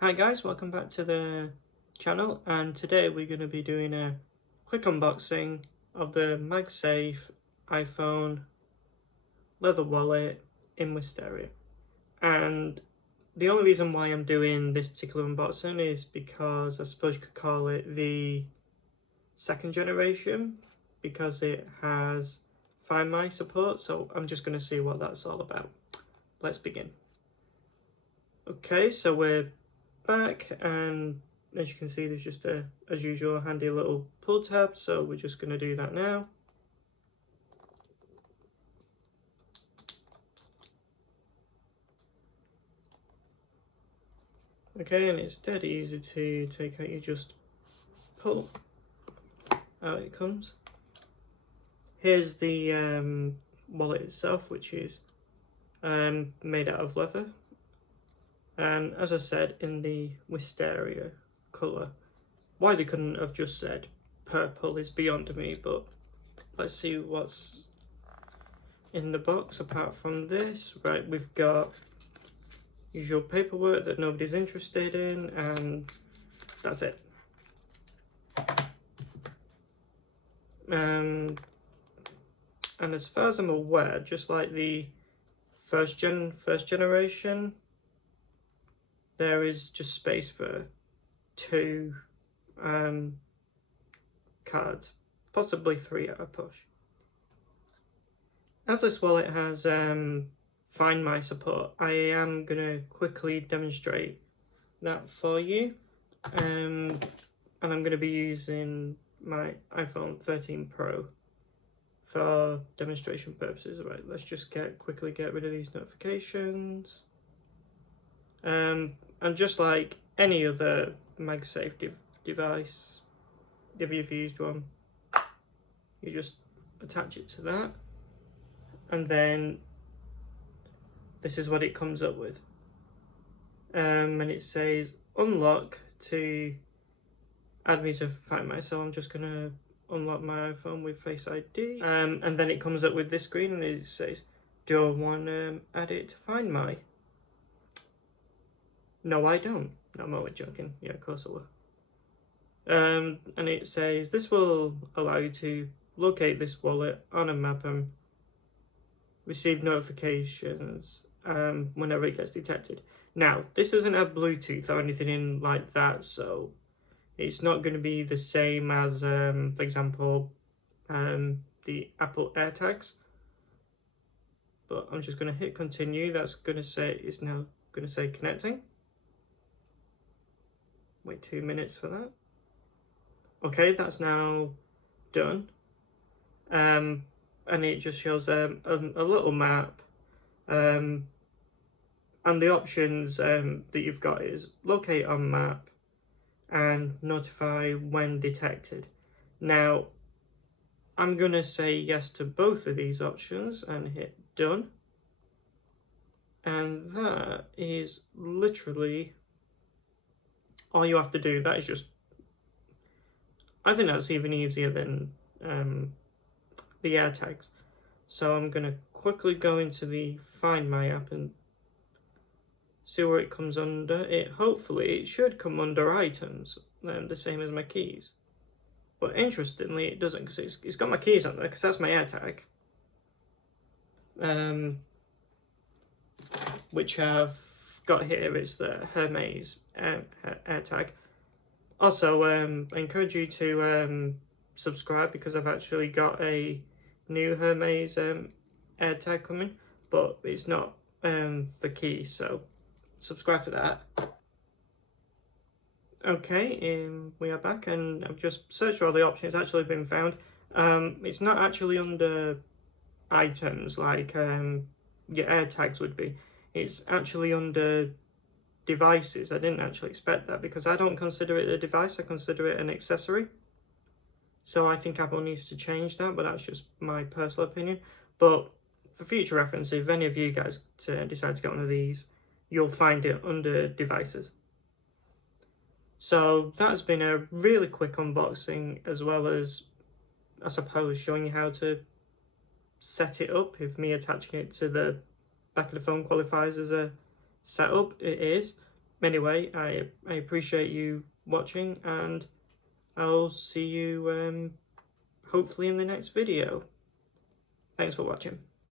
Hi guys, welcome back to the channel, and today we're going to be doing a quick unboxing of the MagSafe iPhone leather wallet in Wisteria. And the only reason why I'm doing this particular unboxing is because I suppose you could call it the second generation, because it has Find My support, so I'm just going to see what that's all about. Let's begin. Okay, so we're back, and as you can see, there's just a, as usual, handy little pull tab, so we're just going to do that now. Okay, and it's dead easy to take out. You just pull, out it comes. Here's the wallet itself, which is made out of leather, and as I said, in the wisteria colour. Why they couldn't have just said purple is beyond me, but let's see what's in the box apart from this. Right, we've got usual paperwork that nobody's interested in, and that's it. And as far as I'm aware, just like the first generation, there is just space for two cards, possibly three at a push. As this wallet has Find My support, I am going to quickly demonstrate that for you, and I'm going to be using my iPhone 13 Pro for demonstration purposes. Right, let's just quickly get rid of these notifications. And just like any other MagSafe device, if you've used one, you just attach it to that, and then this is what it comes up with. And it says unlock to add me to Find My, so I'm just gonna unlock my iPhone with Face ID, and then it comes up with this screen, and it says, do I want to add it to Find My? No, I don't. No, I'm only joking. Yeah, of course I will. And it says this will allow you to locate this wallet on a map and receive notifications whenever it gets detected. Now, this doesn't have Bluetooth or anything in like that, so it's not going to be the same as, for example, the Apple AirTags. But I'm just going to hit continue. That's going to say, it's now going to say connecting. Wait 2 minutes for that. Okay, that's now done. And it just shows a little map. And the options that you've got is locate on map and notify when detected. Now, I'm going to say yes to both of these options and hit done. And that is literally all you have to do. That is just, I think that's even easier than the AirTags. So I'm going to quickly go into the Find My app and see where it comes under. Hopefully it should come under items, the same as my keys. But interestingly, it doesn't, because it's got my keys on there, because that's my AirTag, which I've got here. It's the Hermes AirTag. Also, I encourage you to subscribe, because I've actually got a new Hermes AirTag coming, but it's not for keys, so subscribe for that. Okay, we are back, and I've just searched for all the options. It's actually been found. It's not actually under items like your AirTags would be. It's actually under devices. I didn't actually expect that, because I don't consider it a device, I consider it an accessory. So I think Apple needs to change that, but that's just my personal opinion. But for future reference, if any of you guys decide to get one of these, you'll find it under devices. So that's been a really quick unboxing, as well as, I suppose, showing you how to set it up. If me attaching it to the back of the phone qualifies as a setup, it is. anyway, I appreciate you watching, and I'll see you hopefully in the next video. Thanks for watching.